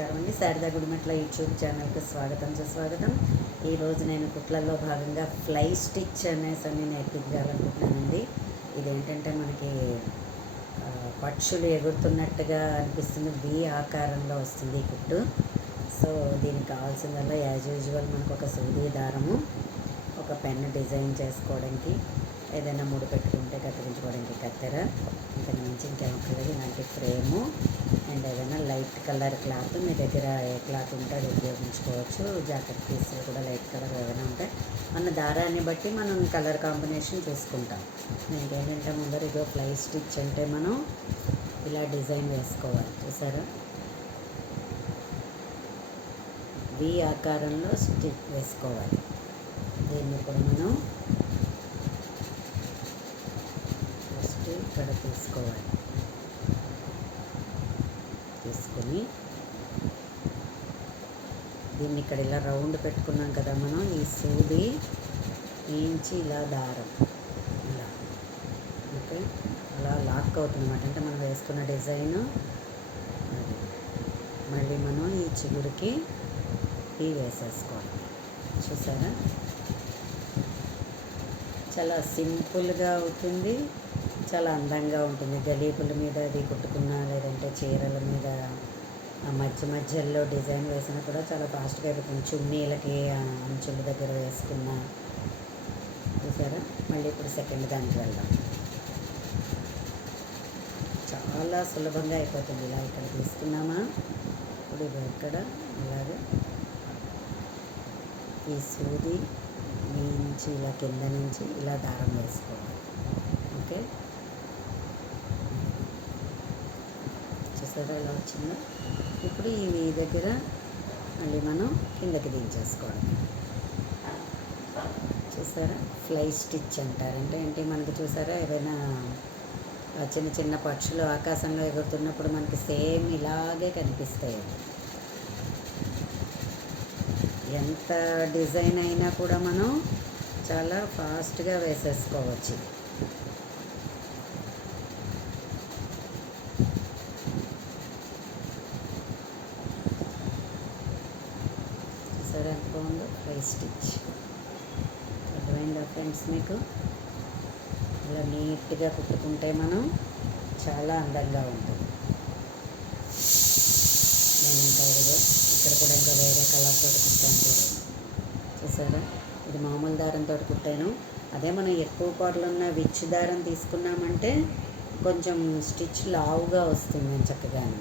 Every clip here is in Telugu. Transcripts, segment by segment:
నమస్కారం అండి. శారదా గుడిమెట్ల యూట్యూబ్ ఛానల్కి స్వాగతం సుస్వాగతం. ఈరోజు నేను కుట్లలో భాగంగా ఫ్లై స్టిచ్ అనేసి నేర్పించాలనుకుంటున్నానండి. ఇదేంటంటే మనకి పక్షులు ఎగురుతున్నట్టుగా అనిపిస్తుంది. వి ఆకారంలో వస్తుంది ఈ కుట్టు. సో దీనికి కావాల్సిందల్లా యాజ్ యూజువల్ మనకు ఒక సూది దారము, ఒక పెన్ డిజైన్ చేసుకోవడానికి, ఏదైనా ముడి పెట్టుకుంటే కత్తిరించుకోవడానికి కత్తెర, ఇంకా నుంచి ఇంకేమక్కర్లేదు. ఇలాంటి ఫ్రేము అండ్ ఏదైనా లైట్ కలర్ క్లాత్, మీ దగ్గర ఏ క్లాత్ ఉంటే అది ఉపయోగించుకోవచ్చు. జాకెట్ పీస్లో కూడా లైట్ కలర్ ఏదైనా ఉంటే మన దారాన్ని బట్టి మనం కలర్ కాంబినేషన్ చూసుకుంటాం. ఇంకేంటంటే ముందర ఇదో ఫ్లై స్టిచ్ అంటే మనం ఇలా డిజైన్ వేసుకోవాలి. చూసారా, వి ఆకారంలో స్టిచ్ వేసుకోవాలి. దీన్ని కూడా మనం ఫస్ట్ ఇక్కడ తీసుకోవాలి. తీసుకుని దీన్ని ఇక్కడ ఇలా రౌండ్ పెట్టుకున్నాం కదా మనం. ఈ సూది నుంచి ఇలా దారం ఇలా ఓకే అలా లాక్ అవుతుందన్నమాట. అంటే మనం వేసుకున్న డిజైను అది మళ్ళీ మనం ఈ చిగురికి ఇవి వేసేసుకోవాలి. చూసారా, చాలా సింపుల్గా అవుతుంది, చాలా అందంగా ఉంటుంది. గలీపుల మీద అది కుట్టుకున్నా, లేదంటే చీరల మీద మధ్యలో డిజైన్ వేసినా కూడా చాలా ఫాస్ట్గా అయిపోతుంది. చున్నీలకి అంచుల దగ్గర వేసుకున్నా. చూసారా, మళ్ళీ ఇప్పుడు సెకండ్ దానికి వెళ్దాం. చాలా సులభంగా అయిపోతుంది. ఇలా ఇక్కడ తీసుకున్నామా, ఇప్పుడు ఇక్కడ ఇలాగే ఈ సూది నుంచి ఇలా కింద నుంచి ఇలా దారం వేసుకోవాలి. ఓకే, చూసారా ఎలా వచ్చిందో. ఇప్పుడు ఈ దగ్గర మళ్ళీ మనం కిందకి దించేసుకోవడం. చూసారా, ఫ్లై స్టిచ్ అంటారంటే ఏంటి, మనకి చూసారా ఏదైనా చిన్న చిన్న పక్షులు ఆకాశంలో ఎగురుతున్నప్పుడు మనకి సేమ్ ఇలాగే కనిపిస్తాయి. ఎంత డిజైన్ అయినా కూడా మనం చాలా ఫాస్ట్గా వేసేసుకోవచ్చు. చూసారా ఎంత బాగుందో ఫ్లై స్టిచ్. అర్థమైందా ఫ్రెండ్స్ మీకు? ఇలా నీట్గా కుట్టుకుంటే మనం చాలా అందంగా ఉంటుంది. నేను ఇంకా ఇక్కడ కూడా ఇంకా వేరే కలర్తో కుట్టాను చూడండి. చూసారా, ఇది మామూలు దారంతో కుట్టాను. అదే మనం ఎక్కువ పొరలున్న విచ్చు దారం తీసుకున్నామంటే కొంచెం స్టిచ్ లావుగా వస్తుంది చక్కగాను.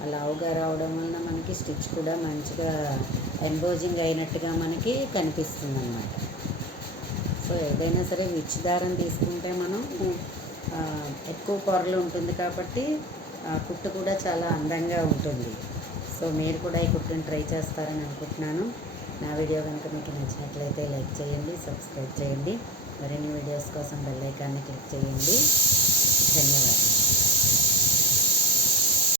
ఆ లావుగా రావడం వలన మనకి స్టిచ్ కూడా మంచిగా ఎంబోజింగ్ అయినట్టుగా మనకి కనిపిస్తుంది అన్నమాట. సో ఏదైనా సరే విచ్చు దారం తీసుకుంటే మనం ఎక్కువ పొరలు ఉంటుంది కాబట్టి కుట్టు కూడా చాలా అందంగా ఉంటుంది. సో మీరు కూడా ఈ కుట్టుని ట్రై చేస్తారని అనుకుంటున్నాను. నా వీడియో కనుక మీకు నచ్చినట్లయితే లైక్ చేయండి, సబ్స్క్రైబ్ చేయండి. మరిన్ని వీడియోస్ కోసం బెల్ ఐకాన్ని క్లిక్ చేయండి. ధన్యవాదాలు.